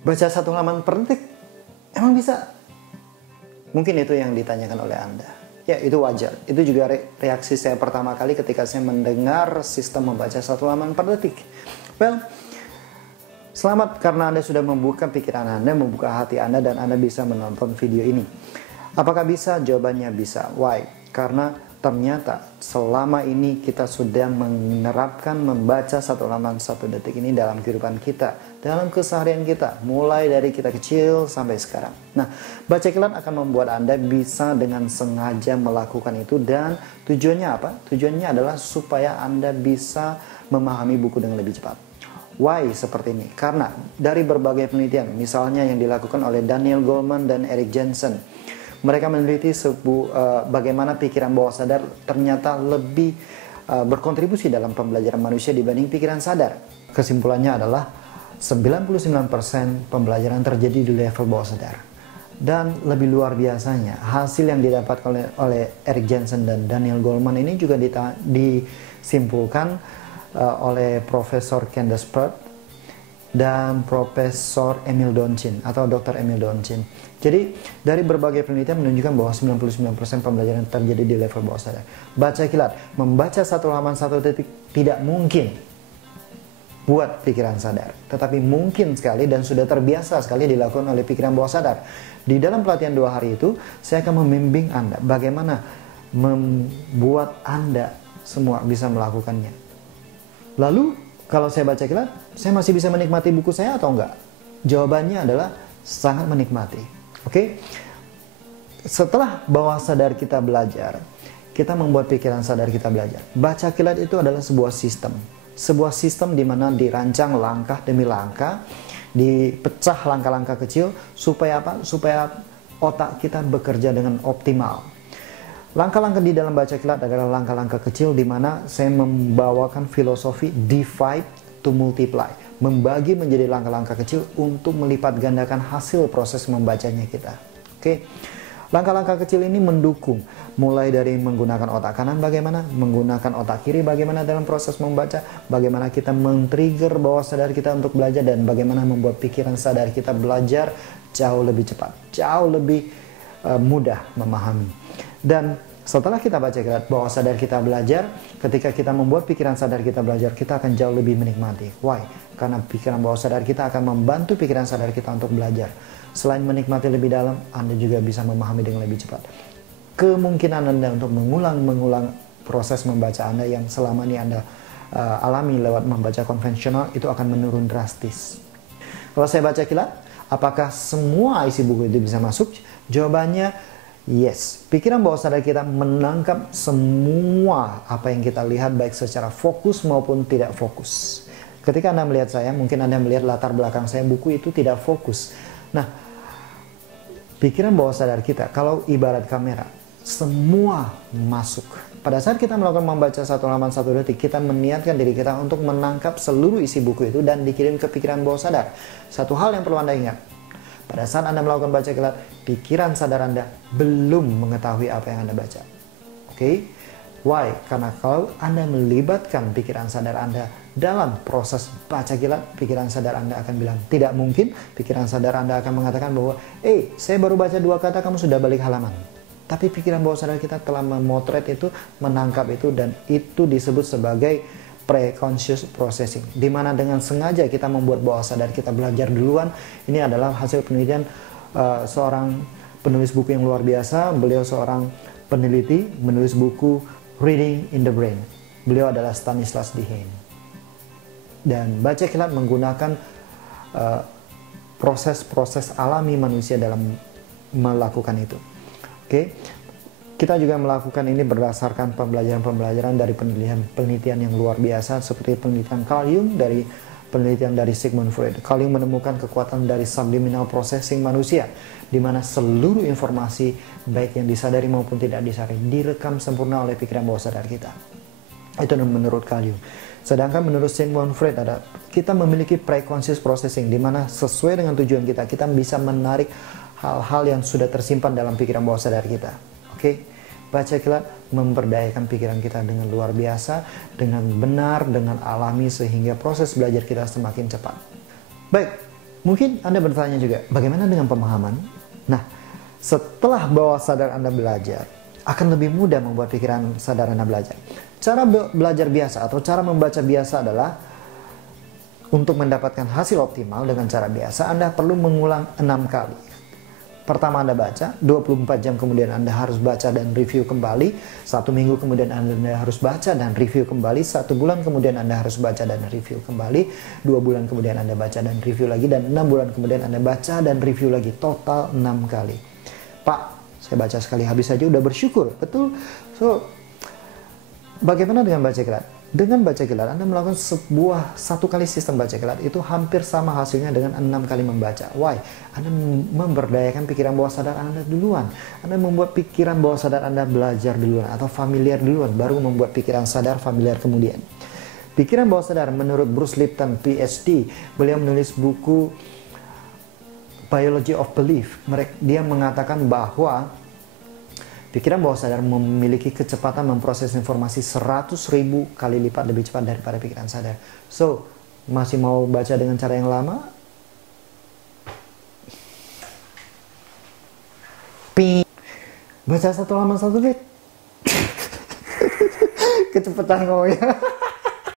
Baca 1 halaman per detik, emang bisa? Mungkin itu yang ditanyakan oleh Anda. Ya, itu wajar. Itu juga reaksi saya pertama kali ketika saya mendengar sistem membaca 1 halaman per detik. Well, selamat karena Anda sudah membuka pikiran Anda, membuka hati Anda, dan Anda bisa menonton video ini. Apakah bisa? Jawabannya bisa. Why? Karena ternyata selama ini kita sudah menerapkan membaca 1 halaman 1 detik ini dalam kehidupan kita, dalam keseharian kita, mulai dari kita kecil sampai sekarang. Nah, baca kilat akan membuat Anda bisa dengan sengaja melakukan itu, dan tujuannya apa? Tujuannya adalah supaya Anda bisa memahami buku dengan lebih cepat. Why seperti ini? Karena dari berbagai penelitian, misalnya yang dilakukan oleh Daniel Goleman dan Eric Jensen, mereka meneliti bagaimana pikiran bawah sadar ternyata lebih berkontribusi dalam pembelajaran manusia dibanding pikiran sadar. Kesimpulannya adalah 99% pembelajaran terjadi di level bawah sadar. Dan lebih luar biasanya, hasil yang didapatkan oleh Eric Jensen dan Daniel Goleman ini juga disimpulkan oleh Profesor Candace Pert dan Profesor Emil Donchin atau Dr. Emil Donchin. Jadi dari berbagai penelitian menunjukkan bahwa 99% pembelajaran terjadi di level bawah sadar. Baca kilat, membaca 1 halaman 1 detik tidak mungkin buat pikiran sadar, tetapi mungkin sekali dan sudah terbiasa sekali dilakukan oleh pikiran bawah sadar. Di dalam pelatihan 2 hari itu, saya akan membimbing Anda bagaimana membuat Anda semua bisa melakukannya. Lalu, kalau saya baca kilat, saya masih bisa menikmati buku saya atau enggak? Jawabannya adalah sangat menikmati. Oke? Setelah bawah sadar kita belajar, kita membuat pikiran sadar kita belajar. Baca kilat itu adalah sebuah sistem. Sebuah sistem di mana dirancang langkah demi langkah, dipecah langkah-langkah kecil, supaya apa? Supaya otak kita bekerja dengan optimal. Langkah-langkah di dalam baca kilat adalah langkah-langkah kecil di mana saya membawakan filosofi divide to multiply. Membagi menjadi langkah-langkah kecil untuk melipat gandakan hasil proses membacanya kita. Oke. Langkah-langkah kecil ini mendukung mulai dari menggunakan otak kanan bagaimana, menggunakan otak kiri bagaimana dalam proses membaca, bagaimana kita men-trigger bawah sadar kita untuk belajar, dan bagaimana membuat pikiran sadar kita belajar jauh lebih cepat, jauh lebih mudah memahami. Dan setelah kita baca kilat, bawah sadar kita belajar, ketika kita membuat pikiran sadar kita belajar, kita akan jauh lebih menikmati. Why? Karena pikiran bawah sadar kita akan membantu pikiran sadar kita untuk belajar. Selain menikmati lebih dalam, Anda juga bisa memahami dengan lebih cepat. Kemungkinan Anda untuk mengulang proses membaca Anda yang selama ini Anda alami lewat membaca konvensional itu akan menurun drastis. Kalau saya baca kilat, apakah semua isi buku itu bisa masuk? Jawabannya yes. Pikiran bawah sadar kita menangkap semua apa yang kita lihat, baik secara fokus maupun tidak fokus. Ketika Anda melihat saya, mungkin Anda melihat latar belakang saya, buku itu tidak fokus. Nah, pikiran bawah sadar kita, kalau ibarat kamera, semua masuk. Pada saat kita melakukan membaca 1 halaman 1 detik, kita meniatkan diri kita untuk menangkap seluruh isi buku itu dan dikirim ke pikiran bawah sadar. Satu hal yang perlu Anda ingat, pada saat Anda melakukan baca kilat, pikiran sadar Anda belum mengetahui apa yang Anda baca. Oke? Why? Karena kalau Anda melibatkan pikiran sadar Anda dalam proses baca kilat, pikiran sadar Anda akan bilang tidak mungkin. Pikiran sadar Anda akan mengatakan bahwa, saya baru baca 2 kata, kamu sudah balik halaman. Tapi pikiran bawah sadar kita telah memotret itu, menangkap itu, dan itu disebut sebagai pre-conscious processing, di mana dengan sengaja kita membuat bawah sadar kita belajar duluan. Ini adalah hasil penelitian seorang penulis buku yang luar biasa. Beliau seorang peneliti, menulis buku Reading in the Brain. Beliau adalah Stanislas Dehaene. Dan baca kilat menggunakan proses-proses alami manusia dalam melakukan itu. Oke. Kita juga melakukan ini berdasarkan pembelajaran-pembelajaran dari penelitian yang luar biasa, seperti penelitian Carl Jung, dari penelitian dari Sigmund Freud. Carl Jung menemukan kekuatan dari subliminal processing manusia, di mana seluruh informasi, baik yang disadari maupun tidak disadari, direkam sempurna oleh pikiran bawah sadar kita. Itu menurut Carl Jung. Sedangkan menurut Sigmund Freud, kita memiliki pre-conscious processing, di mana sesuai dengan tujuan kita, kita bisa menarik hal-hal yang sudah tersimpan dalam pikiran bawah sadar kita. Oke, baca kilat memberdayakan pikiran kita dengan luar biasa, dengan benar, dengan alami, sehingga proses belajar kita semakin cepat. Baik, Mungkin Anda bertanya juga, bagaimana dengan pemahaman? Nah, setelah bawah sadar Anda belajar, akan lebih mudah membuat pikiran sadar Anda belajar. Cara belajar biasa atau cara membaca biasa adalah untuk mendapatkan hasil optimal dengan cara biasa, Anda perlu mengulang 6 kali. Pertama Anda baca, 24 jam kemudian Anda harus baca dan review kembali. 1 minggu kemudian Anda harus baca dan review kembali. 1 bulan kemudian Anda harus baca dan review kembali. 2 bulan kemudian Anda baca dan review lagi. Dan 6 bulan kemudian Anda baca dan review lagi. Total 6 kali. Pak, saya baca sekali habis saja udah bersyukur. Betul? So, bagaimana dengan baca kilat? Dengan baca kilat, Anda melakukan 1 kali sistem baca kilat itu hampir sama hasilnya dengan 6 kali membaca. Why? Anda memberdayakan pikiran bawah sadar Anda duluan. Anda membuat pikiran bawah sadar Anda belajar duluan atau familiar duluan, baru membuat pikiran sadar familiar kemudian. Pikiran bawah sadar menurut Bruce Lipton, PhD, beliau menulis buku Biology of Belief. Dia mengatakan bahwa pikiran bawah sadar memiliki kecepatan memproses informasi 100.000 kali lipat lebih cepat daripada pikiran sadar. So, masih mau baca dengan cara yang lama? Baca 1 halaman 1 detik. Kecepatan kau ya.